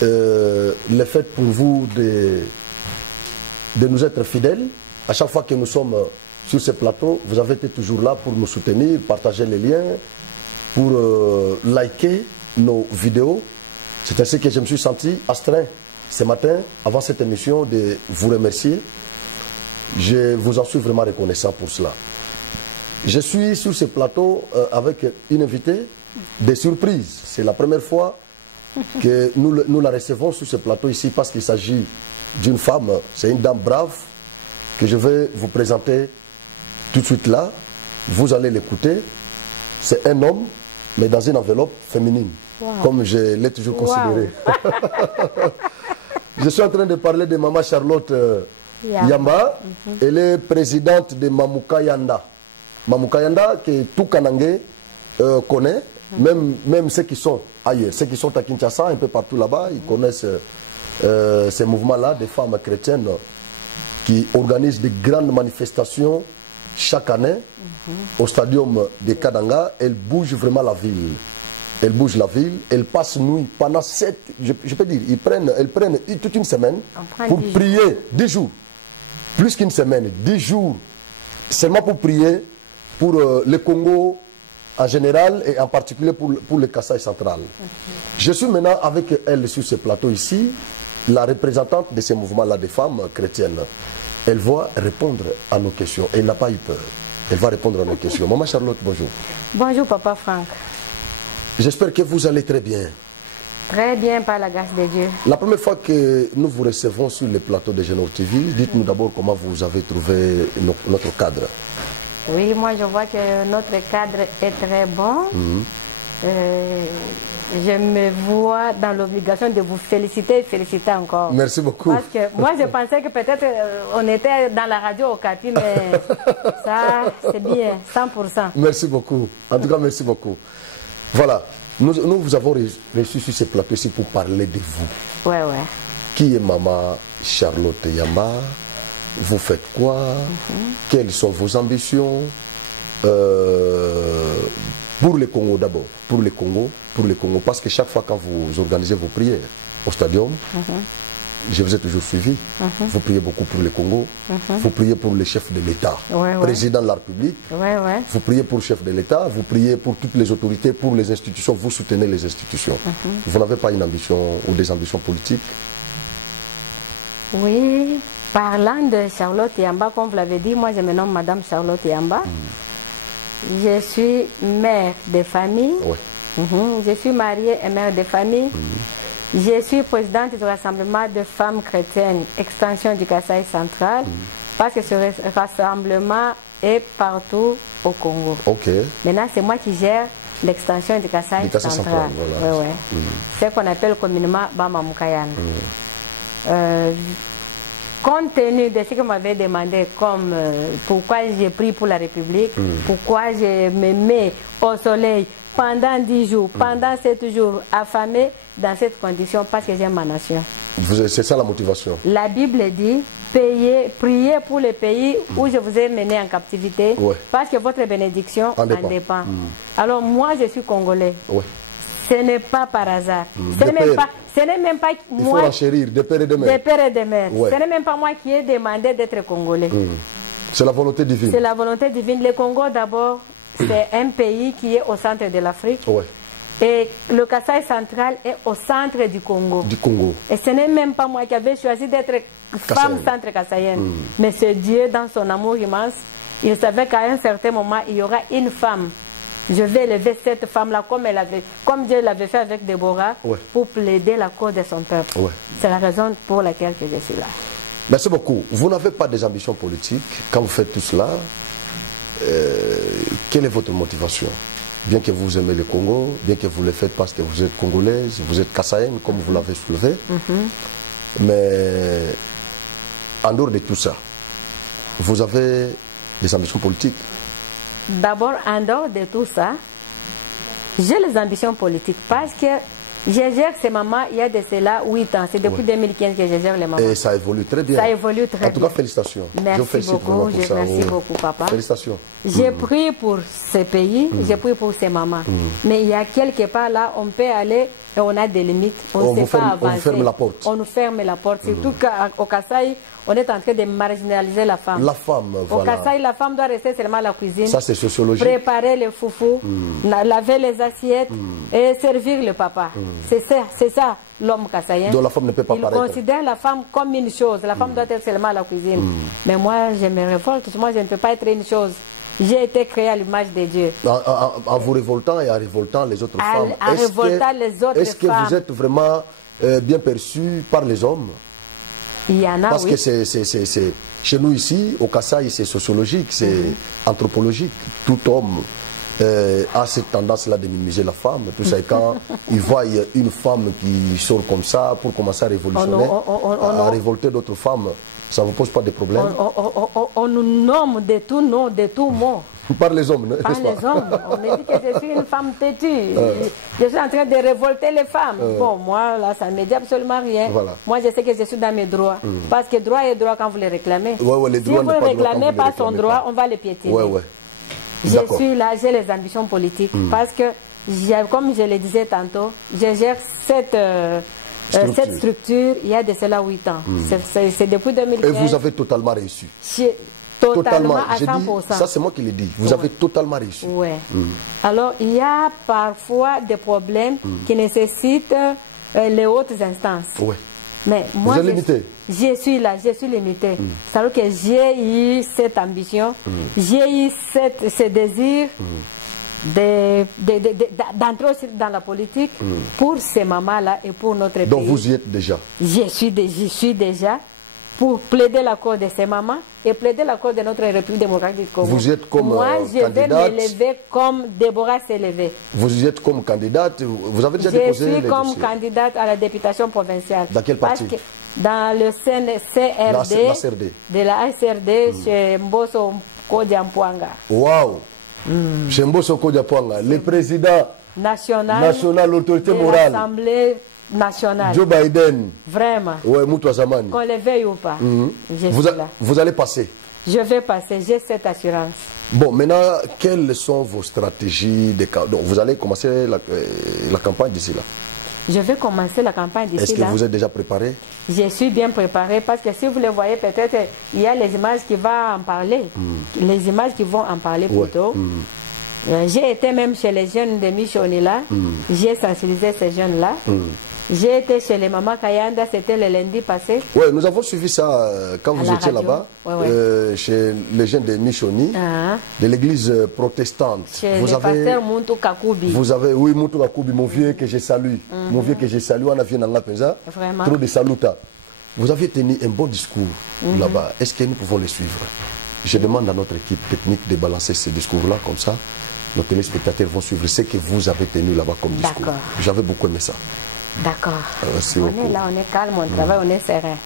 le fait pour vous de nous être fidèles. À chaque fois que nous sommes sur ce plateau, vous avez été toujours là pour nous soutenir, partager les liens, pour liker nos vidéos. C'est ainsi que je me suis senti astreint ce matin, avant cette émission, de vous remercier. Je vous en suis vraiment reconnaissant pour cela. Je suis sur ce plateau avec une invitée de surprise. C'est la première fois que nous la recevons sur ce plateau ici parce qu'il s'agit d'une femme, c'est une dame brave que je vais vous présenter tout de suite là. Vous allez l'écouter. C'est un homme, mais dans une enveloppe féminine, comme je l'ai toujours considéré. Je suis en train de parler de Maman Charlotte Yamba. Elle est présidente de Mamouka Yanda. Mamouka Yanda, que tout Kanangé connaît, même ceux qui sont ailleurs, ceux qui sont à Kinshasa, un peu partout là-bas, ils connaissent ces mouvements-là des femmes chrétiennes qui organisent de grandes manifestations chaque année au stadium de Kadanga. Elles bougent vraiment la ville. Elles bougent la ville, elles passent nuit pendant 7, je peux dire, elles prennent toute une semaine pour prier, 10 jours. Plus qu'une semaine, 10 jours, seulement pour prier pour le Congo en général et en particulier pour le Kasaï central. Je suis maintenant avec elle sur ce plateau ici, la représentante de ces mouvements-là des femmes chrétiennes. Elle va répondre à nos questions. Elle n'a pas eu peur. Elle va répondre à nos questions. Maman Charlotte, bonjour. Bonjour, Papa Franck. J'espère que vous allez très bien. Très bien, par la grâce de Dieu. La première fois que nous vous recevons sur le plateau de Génor TV, dites-nous d'abord comment vous avez trouvé notre cadre. Oui, moi je vois que notre cadre est très bon. Je me vois dans l'obligation de vous féliciter et féliciter encore. Merci beaucoup. Parce que moi je pensais que peut-être on était dans la radio au Capi, mais ça c'est bien, 100%. Merci beaucoup. En tout cas, merci beaucoup. Voilà, nous vous avons reçu sur ce plateau ici pour parler de vous. Ouais. Qui est Maman Charlotte Yamba? Vous faites quoi? Quelles sont vos ambitions? Pour le Congo d'abord, pour le Congo, parce que chaque fois quand vous organisez vos prières au stadium, je vous ai toujours suivi, vous priez beaucoup pour le Congo, vous priez pour le chef de l'État, président de la République, vous priez pour le chef de l'État, vous priez pour toutes les autorités, pour les institutions, vous soutenez les institutions. Vous n'avez pas une ambition ou des ambitions politiques? Oui, parlant de Charlotte Yamba, comme vous l'avez dit, moi je me nomme Madame Charlotte Yamba. Je suis mère de famille. Je suis mariée et mère de famille. Je suis présidente du rassemblement de femmes chrétiennes, extension du Kasaï central, parce que ce rassemblement est partout au Congo. Maintenant, c'est moi qui gère l'extension du Kasaï central. C'est ce qu'on appelle communément Bamamoukayan. Compte tenu de ce que vous m'avez demandé, comme pourquoi j'ai pris pour la République, pourquoi je me mets au soleil pendant 10 jours, pendant 7 jours, affamé dans cette condition, parce que j'aime ma nation. C'est ça la motivation. La Bible dit, priez pour le pays où je vous ai mené en captivité, parce que votre bénédiction en dépend. Alors moi, je suis congolais. Ce n'est pas par hasard. Ce n'est même pas moi. Il faut enchérir de père et de mère. De père et de mère. Ce n'est même pas moi qui ai demandé d'être congolais. C'est la volonté divine. C'est la volonté divine. Le Congo, d'abord, c'est un pays qui est au centre de l'Afrique. Et le Kasaï central est au centre du Congo. Et ce n'est même pas moi qui avais choisi d'être femme centre kassaïenne. Mais c'est Dieu, dans son amour immense, il savait qu'à un certain moment, il y aura une femme. Je vais élever cette femme-là comme Dieu l'avait fait avec Déborah, pour plaider la cause de son peuple. C'est la raison pour laquelle je suis là. Merci beaucoup. Vous n'avez pas des ambitions politiques quand vous faites tout cela. Quelle est votre motivation? Bien que vous aimez le Congo, bien que vous le faites parce que vous êtes congolaise, vous êtes kassaïenne, comme vous l'avez soulevé. Mais en dehors de tout ça, vous avez des ambitions politiques? D'abord, en dehors de tout ça, j'ai les ambitions politiques parce que Je gère ces mamans il y a de cela 8 ans. C'est depuis 2015 que je gère les mamans. Et ça évolue très bien. Ça évolue très bien. En tout cas, félicitations. Merci beaucoup. Merci beaucoup, papa. Félicitations. J'ai pris pour ces pays, j'ai pris pour ces mamans. Mais il y a quelque part là, on peut aller et on a des limites. On ne sait pas avancer. On ferme la porte. On nous ferme la porte. Surtout qu'au Kasaï, on est en train de marginaliser la femme. La femme, voilà. Au Kasaï, la femme doit rester seulement à la cuisine. Ça, c'est sociologique. Préparer les foufous, laver les assiettes et servir le papa. C'est ça l'homme kassaïen. Donc la femme ne peut pas paraître. Il considère la femme comme une chose. La femme doit être seulement à la cuisine. Mais moi, je me révolte. Moi, je ne peux pas être une chose. J'ai été créé à l'image de Dieu. En vous révoltant et en révoltant les autres femmes. Est-ce que vous êtes vraiment bien perçu par les hommes? Il y en a, parce que c'est chez nous ici, au Kasaï, c'est sociologique, c'est anthropologique. Tout homme a cette tendance-là de minimiser la femme. Tout ça, et quand il voit une femme qui sort comme ça pour commencer à révolutionner, à révolter d'autres femmes, ça ne vous pose pas de problème? On nous nomme de tout nom, de tout mot. Par les hommes, Par les hommes. On me dit que je suis une femme têtue. Je suis en train de révolter les femmes. Bon, moi, là, ça ne me dit absolument rien. Voilà. Moi, je sais que je suis dans mes droits. Parce que droit est droit quand vous les réclamez. Les si vous ne réclamez pas son droit, on va le piétiner. Je suis là, j'ai les ambitions politiques. Parce que, comme je le disais tantôt, je gère cette structure il y a de cela 8 ans. C'est depuis 2015. Et vous avez totalement réussi? Totalement à 100%. Ça, c'est moi qui l'ai dit. Vous avez totalement réussi. Oui. Alors, il y a parfois des problèmes qui nécessitent les hautes instances. Oui. Mais moi, vous êtes limité? Je suis là, je suis limité. C'est-à-dire que j'ai eu cette ambition, j'ai eu ce désir d'entrer aussi dans la politique pour ces mamans-là et pour notre pays. Donc vous y êtes déjà? Je suis déjà pour plaider la cause de ces mamans et plaider la cause de notre République démocratique du Congo. Vous êtes comme moi, je vais me lever comme Déborah s'est levée. Vous y êtes comme candidate? Vous avez déjà déposé les dossiers? Je suis comme candidate à la députation provinciale. Dans quel parti? Parce que dans le CRD, de la ACRD, chez Mbosso Kodiampouanga. Waouh! Chez Mbosso Kodiampouanga, le président national, l'autorité morale. L'Assemblée nationale. Joe Biden. Vraiment. Ouais, Moutou Azamani. Qu'on le veuille ou pas. Vous allez passer? Je vais passer, j'ai cette assurance. Bon, maintenant, quelles sont vos stratégies donc, vous allez commencer la campagne d'ici là? Je vais commencer la campagne d'ici là. Est-ce que vous êtes déjà préparé? Je suis bien préparé parce que si vous le voyez, peut-être il y a les images qui vont en parler. Les images qui vont en parler plutôt. J'ai été même chez les jeunes de Michonila. J'ai sensibilisé ces jeunes-là. J'ai été chez les mamans Kayanda, c'était le lundi passé. Oui, nous avons suivi ça quand vous étiez là-bas, chez les jeunes de Michoni, de l'église protestante. Chez le pasteur Moutou Kakoubi. Vous avez, oui, Moutou Kakoubi, mon vieux que je salue. Mon vieux que je salue, on a vu dans la Penza. Trop de saluta. Vous avez tenu un bon discours là-bas. Est-ce que nous pouvons le suivre? Je demande à notre équipe technique de balancer ce discours-là, comme ça, nos téléspectateurs vont suivre ce que vous avez tenu là-bas comme discours. J'avais beaucoup aimé ça. D'accord. On est là, on est calme, on travaille, on est serein.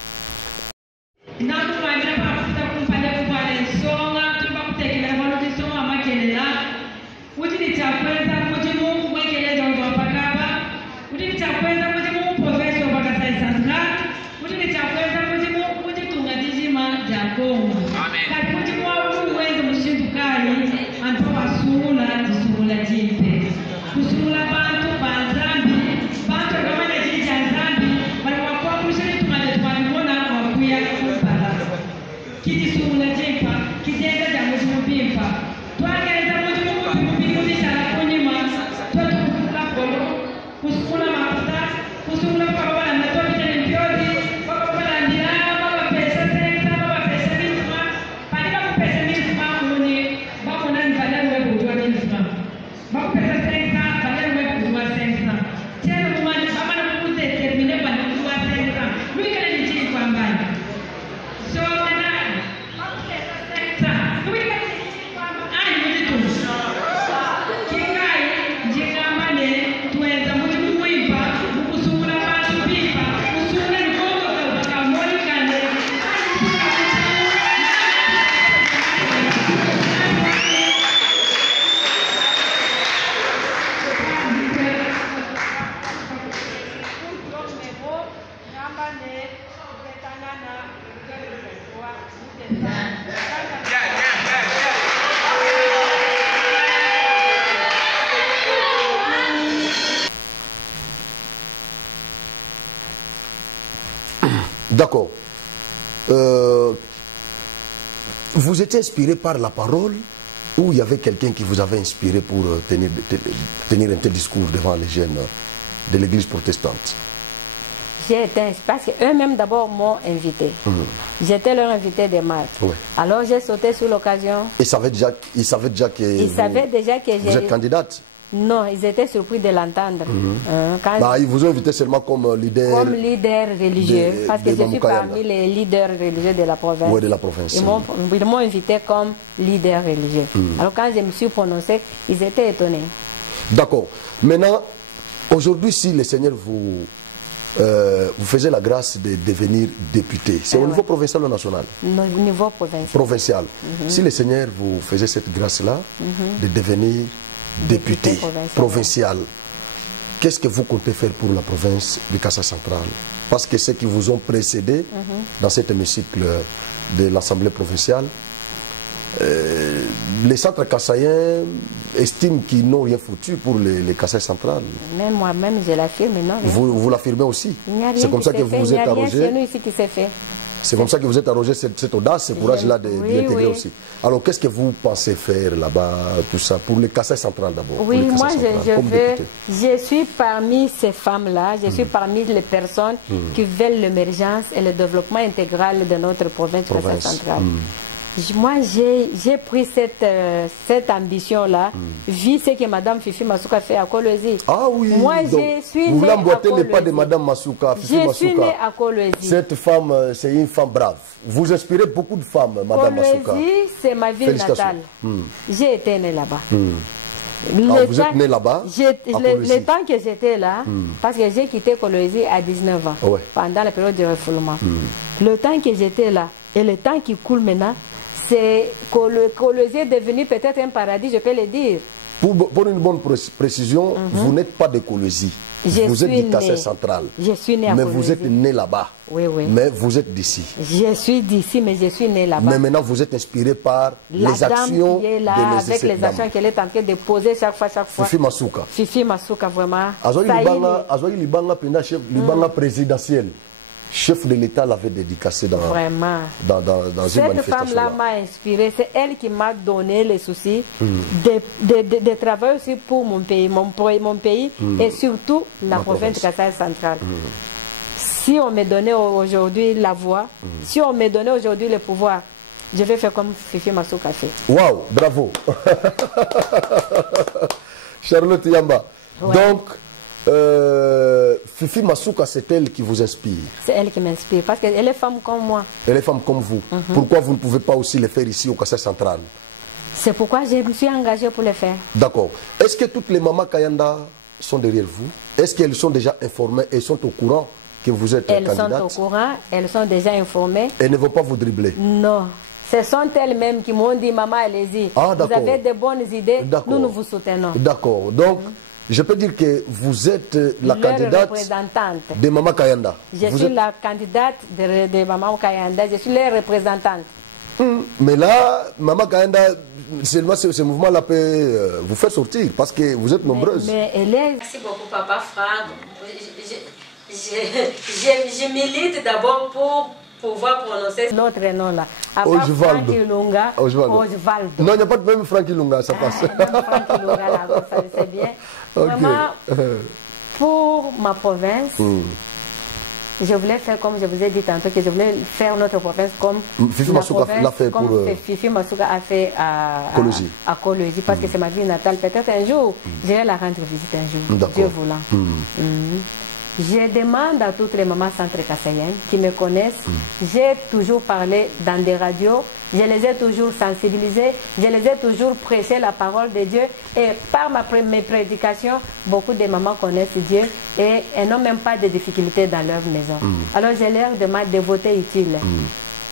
D'accord. Vous étiez inspiré par la parole ou il y avait quelqu'un qui vous avait inspiré pour tenir un tel discours devant les jeunes de l'église protestante? J'ai été inspiré parce qu'eux-mêmes d'abord m'ont invité. J'étais leur invité des maths. Ouais. Alors j'ai sauté sur l'occasion. Ils savaient déjà que vous êtes candidate? Non, ils étaient surpris de l'entendre. Ils vous ont invité seulement comme leader. Comme leader religieux, parce que je suis parmi les leaders religieux de la province. Oui, de la province. Ils m'ont invité comme leader religieux. Alors quand je me suis prononcé, ils étaient étonnés. D'accord. Maintenant, aujourd'hui, si le Seigneur vous faisait la grâce de devenir député, c'est au niveau provincial ou national? Au niveau provincial. Provincial. Si le Seigneur vous faisait cette grâce-là de devenir député provincial, qu'est-ce que vous comptez faire pour la province du Kassai central? Parce que ceux qui vous ont précédé dans cet hémicycle de l'Assemblée provinciale, les centres kassaïens estiment qu'ils n'ont rien foutu pour les Kassai central. Même moi-même, je l'affirme, non? Vous l'affirmez aussi? C'est comme ça que vous vous êtes arrogé. Il n'y a rien chez nous ici qui s'est fait. C'est comme ça que vous êtes arrogé cette audace, ce courage-là d'y intégrer aussi. Alors, qu'est-ce que vous pensez faire là-bas, tout ça, pour le Kassai central d'abord? Oui, moi, je suis parmi ces femmes-là, je suis parmi les personnes qui veulent l'émergence et le développement intégral de notre province Kassai central. Moi, j'ai pris cette ambition-là, vu ce que Mme Fifi Masuka fait à Kolwezi. Ah oui, moi, je suis vous voulez emboîter les pas de Mme Masuka, Fifi Masuka. Je suis née à Kolwezi. Cette femme, c'est une femme brave. Vous inspirez beaucoup de femmes, Mme Masuka. Kolwezi, c'est ma ville natale. J'ai été née là-bas. Vous êtes né là-bas? Le temps que j'étais là, parce que j'ai quitté Kolwezi à 19 ans, pendant la période de refoulement. Le temps que j'étais là et le temps qui coule maintenant, c'est Kolwezi est devenu peut-être un paradis, je peux le dire. Pour une bonne précision, vous n'êtes pas de Kolwezi. Vous êtes du Kassai central. Je suis né à mais Kolwezi. Vous êtes né là-bas. Oui, oui. Mais vous êtes d'ici. Je suis d'ici, mais je suis né là-bas. Mais maintenant, vous êtes inspiré par les actions qui est là, avec les actions qu'elle est en train de poser chaque fois. Fifi Masuka. Fifi Masuka, vraiment. Azoï Libanga, chef Libanga présidentiel. Chef de l'État l'avait dédicacé dans une manifestation. Cette femme-là m'a inspiré. C'est elle qui m'a donné les soucis de travailler aussi pour mon pays, et surtout la province Kassai centrale. Si on me donnait aujourd'hui la voix, si on me donnait aujourd'hui le pouvoir, je vais faire comme Fifi Masuka fait. Waouh, bravo. Charlotte Yamba. Ouais. Donc, Fifi Masuka, c'est elle qui vous inspire? C'est elle qui m'inspire, parce qu'elle est femme comme moi. Elle est femme comme vous. Pourquoi vous ne pouvez pas aussi le faire ici au Kassai central? C'est pourquoi je me suis engagée pour le faire. D'accord. Est-ce que toutes les mamans Kayanda sont derrière vous? Est-ce qu'elles sont déjà informées et sont au courant que vous êtes candidate? Elles sont au courant, elles sont déjà informées. Elles ne vont pas vous dribbler? Non. Ce sont elles-mêmes qui m'ont dit, maman, allez-y. Ah, vous avez de bonnes idées, nous vous soutenons. D'accord. Donc, je peux dire que vous êtes la candidate de Maman Kayanda. Je suis la candidate de Maman Kayanda, je suis la représentante. Mais là, Maman Kayanda, seulement ce mouvement-là peut vous faire sortir parce que vous êtes nombreuses. Mais elle est... Merci beaucoup, Papa Franck. Je milite d'abord pour pouvoir prononcer notre nom-là. Osvaldo. Osvaldo. Non, il n'y a pas de même Franck Ilunga, ça passe. Franck Ilunga, là, ça le sait bien. Okay. Vraiment, pour ma province, je voulais faire comme je vous ai dit tantôt, que je voulais faire notre province comme Fifi Masuka l'a fait pour Fifi Masuka a fait à Kolwezi, parce que c'est ma ville natale. Peut-être un jour, je vais la rendre visite un jour, Dieu voulant. Je demande à toutes les mamans centres kassaïennes qui me connaissent, j'ai toujours parlé dans des radios, je les ai toujours sensibilisées, je les ai toujours prêché la parole de Dieu, et par mes prédications, beaucoup de mamans connaissent Dieu et elles n'ont même pas de difficultés dans leur maison. Alors je leur demande de voter utile.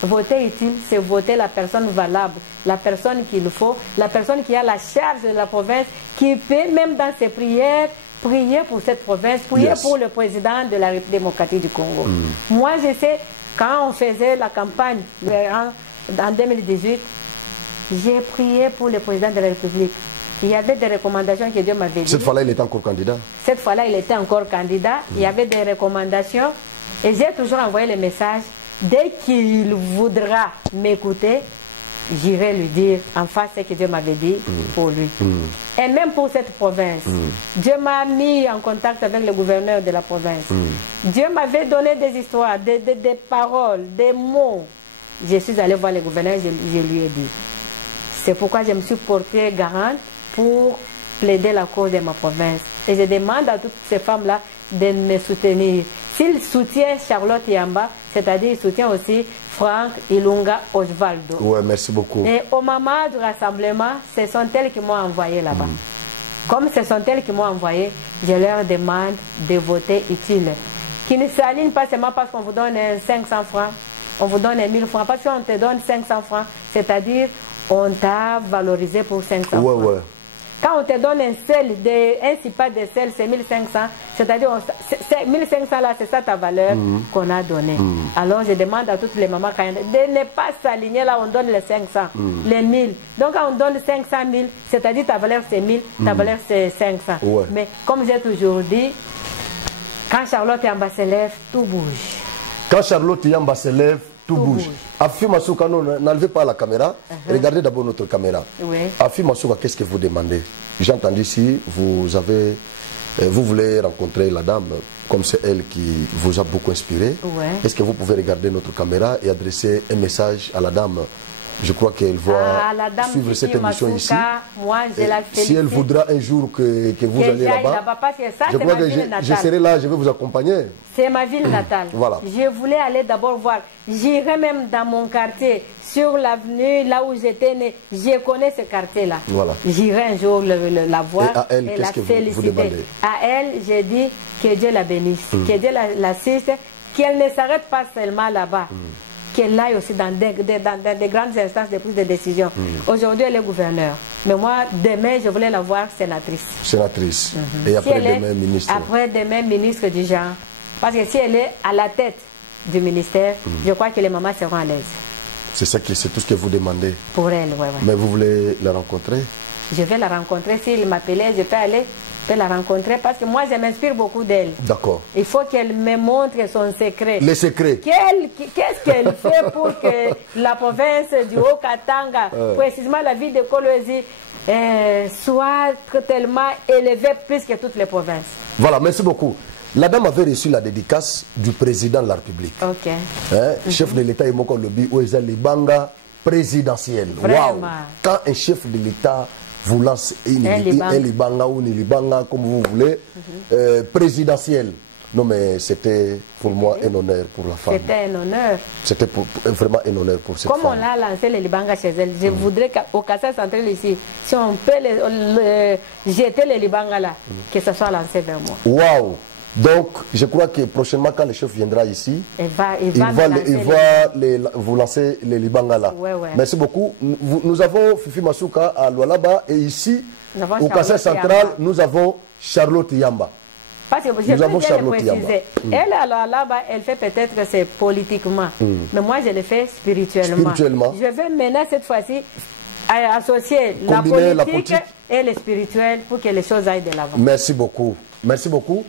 Voter utile, c'est voter la personne valable, la personne qu'il faut, la personne qui a la charge de la province, qui peut même dans ses prières prier pour cette province, prier pour le président de la République démocratique du Congo. Moi, je sais, quand on faisait la campagne, en 2018, j'ai prié pour le président de la République. Il y avait des recommandations que Dieu m'avait dit. Cette fois-là, il était encore candidat. Cette fois-là, il était encore candidat. Il y avait des recommandations. Et j'ai toujours envoyé le message. Dès qu'il voudra m'écouter, j'irai lui dire en face ce que Dieu m'avait dit pour lui. Et même pour cette province, Dieu m'a mis en contact avec le gouverneur de la province. Dieu m'avait donné des histoires, des paroles, des mots. Je suis allé voir le gouverneur, je lui ai dit. C'est pourquoi je me suis portée garante pour plaider la cause de ma province. Et je demande à toutes ces femmes-là de me soutenir. S'ils soutiennent Charlotte Yamba, c'est-à-dire ils soutiennent aussi Franck Ilunga Osvaldo. Ouais, merci beaucoup. Et au moment du rassemblement, ce sont elles qui m'ont envoyé là-bas. Comme ce sont elles qui m'ont envoyé, je leur demande de voter utile. Qui ne s'alignent pas seulement parce qu'on vous donne 500 francs, on vous donne 1000 francs. Parce qu'on te donne 500 francs, c'est-à-dire on t'a valorisé pour 500 francs. Ouais. Quand on te donne un CIPA de sel, c'est 1500, c'est-à-dire 1500 là, c'est ça ta valeur qu'on a donnée. Alors je demande à toutes les mamans de ne pas s'aligner là, on donne les 500, les 1000. Donc quand on donne 500 000, c'est-à-dire ta valeur c'est 1000, ta valeur c'est 500. Ouais. Mais comme j'ai toujours dit, quand Charlotte Yamba se lève, tout bouge. Quand Charlotte Yamba se lève, tout bouge. Afi Masuka, n'enlevez pas la caméra. Regardez d'abord notre caméra. Oui. Afi Masuka, qu'est-ce que vous demandez? J'ai entendu ici, vous voulez rencontrer la dame, comme c'est elle qui vous a beaucoup inspiré. Ouais. Est-ce que vous pouvez regarder notre caméra et adresser un message à la dame? Je crois qu'elle va suivre cette émission ici. Moi, je la félicite. Si elle voudra un jour que vous allez là-bas, je crois que je serai là, je vais vous accompagner. C'est ma ville natale. Voilà. Je voulais aller d'abord voir. J'irai même dans mon quartier, sur l'avenue, là où j'étais né. Je connais ce quartier-là. Voilà. J'irai un jour la voir et, à elle, et la féliciter. À elle, j'ai dit que Dieu la bénisse, que Dieu l'assiste, qu'elle ne s'arrête pas seulement là-bas. Qu'elle aille aussi dans des grandes instances de prise de décision. Aujourd'hui, elle est gouverneure. Mais moi, demain, je voulais la voir sénatrice. Sénatrice. Et après-demain, ministre. Après-demain, ministre du genre. Parce que si elle est à la tête du ministère, je crois que les mamans seront à l'aise. C'est tout ce que vous demandez. Pour elle, oui. Mais vous voulez la rencontrer? Je vais la rencontrer. S'il m'appelait, je peux aller. La rencontrer parce que moi je m'inspire beaucoup d'elle. D'accord. Il faut qu'elle me montre son secret. Les secrets. Qu'est-ce qu'elle fait pour que la province du Haut-Katanga, précisément la ville de Kolwezi, soit tellement élevée plus que toutes les provinces. Voilà, merci beaucoup. La dame avait reçu la dédicace du président de la République. Ok. Chef de l'État, Imoko Lobi, Oeza Libanga présidentiel. Wow. Quand un chef de l'État vous lance un Libanga ou une Libanga, comme vous voulez, présidentiel. Non, mais c'était pour moi un honneur pour la femme. C'était un honneur. C'était vraiment un honneur pour cette femme. Comme on l'a lancé les Libanga chez elle, je voudrais qu'au Kassai central ici, si on peut jeter les Libanga là, que ça soit lancé vers moi. Waouh! Donc, je crois que prochainement, quand le chef viendra ici, il va vous lancer les Libanga là. Ouais. Merci beaucoup. Nous avons Fifi Masuka à Lualaba et ici, au Kassai central, nous avons Charlotte Yamba. Parce que nous avons Charlotte Yamba. Elle, à Lualaba, elle fait peut-être que c'est politiquement, mais moi, je le fais spirituellement. Je vais maintenant, cette fois-ci, associer la politique et le spirituel pour que les choses aillent de l'avant. Merci beaucoup. Merci beaucoup.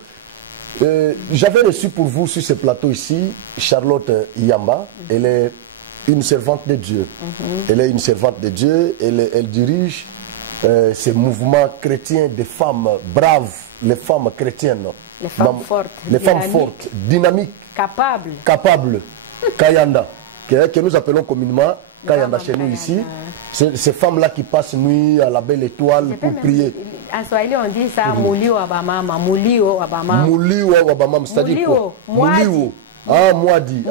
J'avais reçu pour vous sur ce plateau ici Charlotte Yamba. Elle est une servante de Dieu. Elle est une servante de Dieu. Elle dirige ces mouvements chrétiens de femmes braves, les femmes chrétiennes. Les femmes fortes. Les femmes fortes, dynamiques. Capables. Kayanda. Que nous appelons communément Kayanda chez nous ici. Ces femmes-là qui passent nuit à la belle étoile pour prier. En Swahili, on dit ça, Mulio Abamama. Mulio Abamama. Mulio Abamama, c'est-à-dire quoi? Mulio. Ah, Mwadi.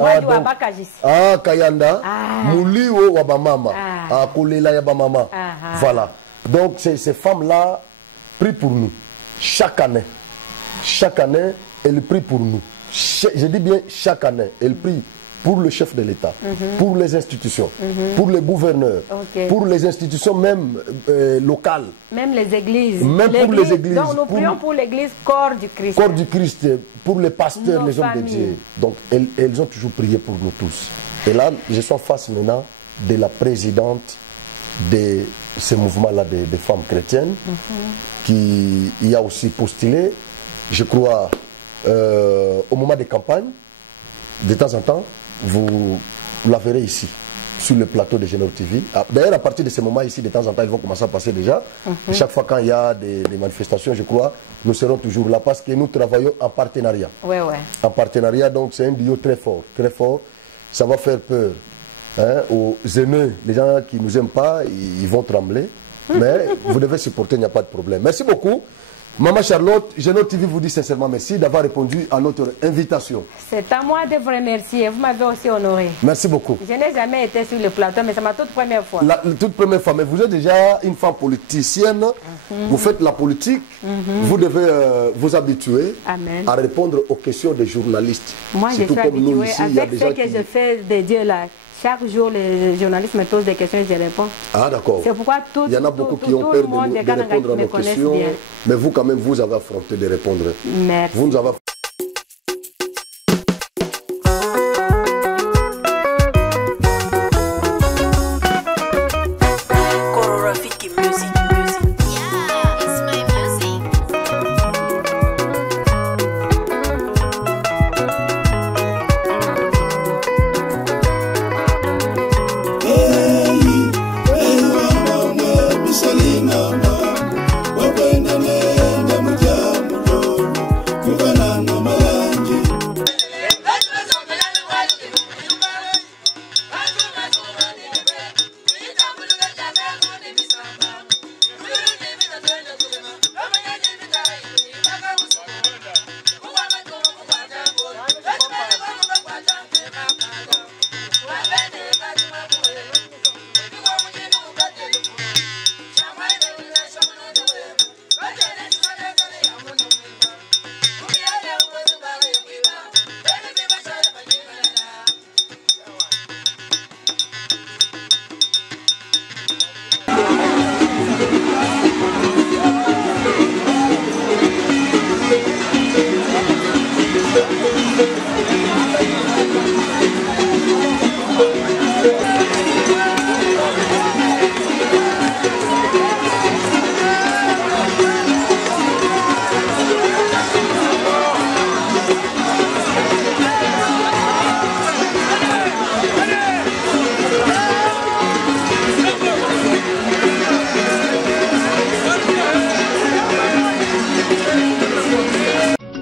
Ah, Kayanda. Mulio Abamama. Ah, Kolela Abamama. Voilà. Donc, ces femmes-là prient pour nous. Chaque année. Chaque année, elles prient pour nous. Je dis bien chaque année. Elles prient pour le chef de l'État, pour les institutions, pour les gouverneurs, pour les institutions même locales. Même les églises. Même pour les églises. Donc nous prions pour l'église corps du Christ. Corps du Christ, pour les pasteurs, les hommes de Dieu. Donc elles ont toujours prié pour nous tous. Et là, je suis en face maintenant de la présidente de ce mouvement-là des femmes chrétiennes, qui y a aussi postulé, je crois, au moment des campagnes. De temps en temps, vous la verrez ici, sur le plateau de Généraux TV. D'ailleurs, à partir de ce moment ici, de temps en temps, ils vont commencer à passer déjà. Chaque fois quand il y a des manifestations, je crois, nous serons toujours là parce que nous travaillons en partenariat. Ouais. En partenariat, donc c'est un duo très fort, très fort. Ça va faire peur aux aînés, les gens qui ne nous aiment pas, ils vont trembler. Mais vous devez supporter, il n'y a pas de problème. Merci beaucoup. Maman Charlotte, Généraux TV vous dit sincèrement merci d'avoir répondu à notre invitation. C'est à moi de vous remercier. Vous m'avez aussi honoré. Merci beaucoup. Je n'ai jamais été sur le plateau, mais c'est ma toute première fois. La toute première fois. Mais vous êtes déjà une femme politicienne. Vous faites la politique. Vous devez vous habituer à répondre aux questions des journalistes. Moi, je suis habituée. Avec ce que je fais de Dieu là. Chaque jour, les journalistes me posent des questions et je réponds. Ah, d'accord. C'est pourquoi il y en a beaucoup qui ont peur de répondre à nos questions. Bien. Mais vous, quand même, vous avez affronté de répondre. Merci. Vous nous avez...